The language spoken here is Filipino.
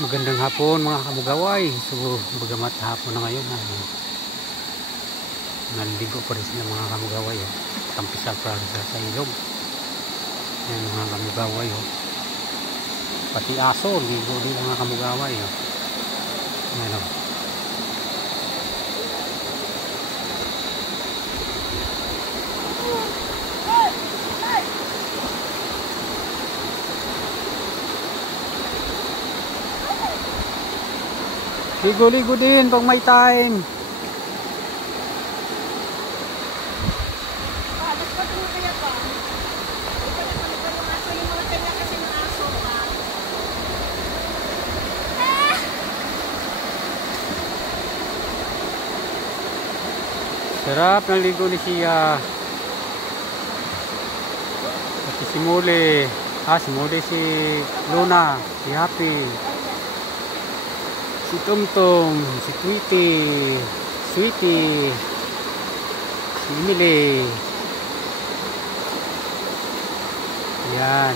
Magandang hapon mga kamugaway. So bagamat hapon na ngayon ay naligo pa rin sila mga kamugaway. Tampisa pa sa ilog. Yan mga kamugaway. Pati aso ligo din mga kamugaway. Yan o. Ligo-ligo din pag may time. Sarap ng ligo ni siya. Pati si Muli. Si Muli, si Luna, si Happy, si Tumtum, si Sweetie, si Emily. Yan.